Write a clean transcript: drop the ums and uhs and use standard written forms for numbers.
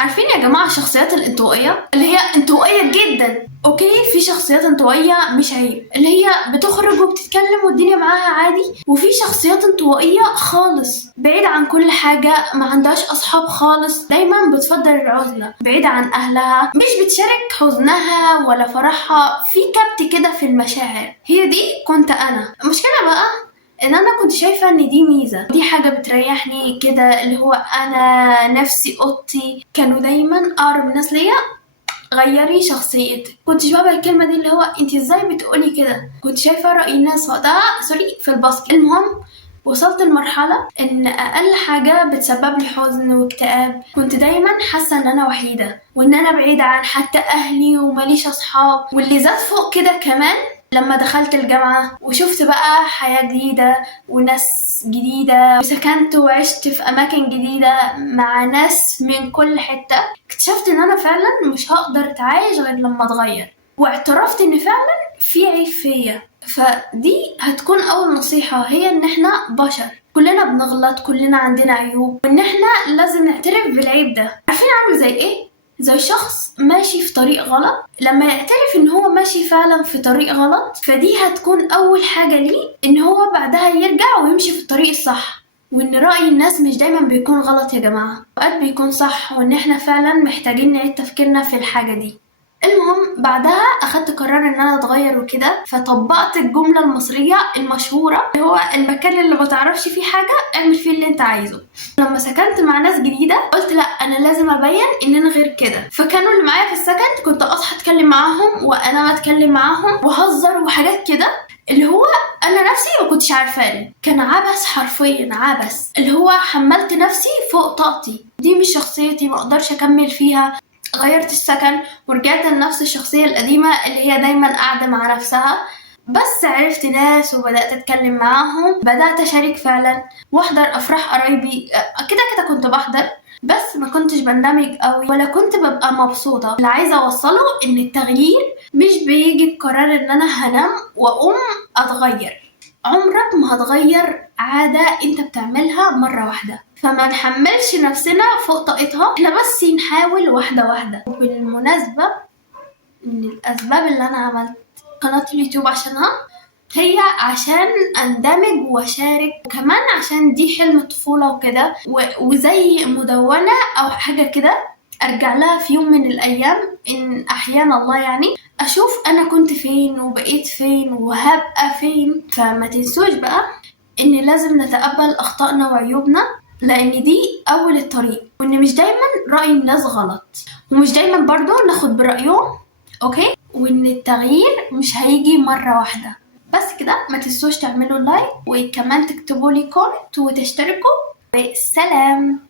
عارفين يا جماعة الشخصيات الانطوائية اللي هي انطوائية جدا؟ اوكي، في شخصيات انطوائية مش عيب، اللي هي بتخرج وبتتكلم والدنيا معاها عادي، وفي شخصيات انطوائية خالص بعيدة عن كل حاجة، ما عندهاش اصحاب خالص، دايما بتفضل العزلة بعيدة عن اهلها، مش بتشارك حزنها ولا فرحها، في كبت كده في المشاعر. هي دي كنت انا. المشكلة بقى ان انا كنت شايفه ان دي ميزه، دي حاجه بتريحني كده، اللي هو انا نفسي اوضتي. كانوا دايما اقرب الناس ليا غيري شخصيتك. كنتش بقبل الكلمه دي، اللي هو انت ازاي بتقولي كده. كنت شايفه راي الناس وقتها سوري في الباسكت. المهم وصلت لمرحلة ان اقل حاجة بتسبب لي حزن واكتئاب. كنت دايما حاسة ان انا وحيدة وان انا بعيدة عن حتى اهلي وماليش اصحاب. واللي زاد فوق كده كمان لما دخلت الجامعة وشفت بقى حياة جديدة وناس جديدة، وسكنت وعشت في أماكن جديدة مع ناس من كل حتة، اكتشفت إن أنا فعلا مش هقدر أتعايش غير لما أتغير، واعترفت إن فعلا في عيب فيا. فدي هتكون أول نصيحة، هي إن إحنا بشر، كلنا بنغلط، كلنا عندنا عيوب، وإن إحنا لازم نعترف بالعيب ده. عارفين عامل زي إيه؟ زي شخص ماشي في طريق غلط، لما يعترف ان هو ماشي فعلا في طريق غلط، فدي هتكون اول حاجة ليه ان هو بعدها يرجع ويمشي في الطريق الصح. وان رأي الناس مش دايما بيكون غلط يا جماعة، اوقات بيكون صح، وان احنا فعلا محتاجين نعيد تفكيرنا في الحاجة دي. المهم بعدها اخدت قرار ان انا اتغير وكده، فطبقت الجملة المصرية المشهورة اللي هو المكان اللي ما تعرفش فيه حاجة اعمل فيه اللي انت عايزه. لما سكنت مع ناس جديدة قلت لا، انا لازم ابين ان انا غير كده. فكانوا اللي معايا في السكن كنت اصحى اتكلم معاهم وانا بتكلم معاهم وهزر وحاجات كده، اللي هو انا نفسي ما كنتش عارفاني. كان عبث، حرفيا عبث، اللي هو حملت نفسي فوق طاقتي. دي مش شخصيتي، ما اقدرش اكمل فيها. غيرت السكن ورجعت لنفس الشخصية القديمة اللي هي دايما قاعدة مع نفسها، بس عرفت ناس وبدأت أتكلم معاهم، بدأت أشارك فعلا وأحضر أفراح قرايبي. كده كده كنت بحضر، بس ما كنتش بندمج قوي ولا كنت ببقى مبسوطة. اللي عايزة أوصله إن التغيير مش بيجي بقرار إن أنا هنام وأقوم أتغير. عمرك ما هتغير عادة انت بتعملها مرة واحدة، فما نحملش نفسنا فوق طاقتها، احنا بس نحاول واحدة واحدة. وبالمناسبة من الأسباب اللي أنا عملت قناة اليوتيوب عشانها، هي عشان اندمج واشارك، وكمان عشان دي حلم طفولة وكده، وزي مدونة او حاجة كده ارجع لها في يوم من الايام ان احيانا الله يعني اشوف انا كنت فين وبقيت فين وهبقى فين. فما تنسوش بقى ان لازم نتقبل اخطائنا وعيوبنا، لان دي اول الطريق، وان مش دايما رأي الناس غلط، ومش دايما برضو ناخد برأيهم، اوكي، وان التغيير مش هيجي مرة واحدة. بس كده، ما تنسوش تعملوا لايك وكمان تكتبوا لي كومنت وتشتركوا. والسلام.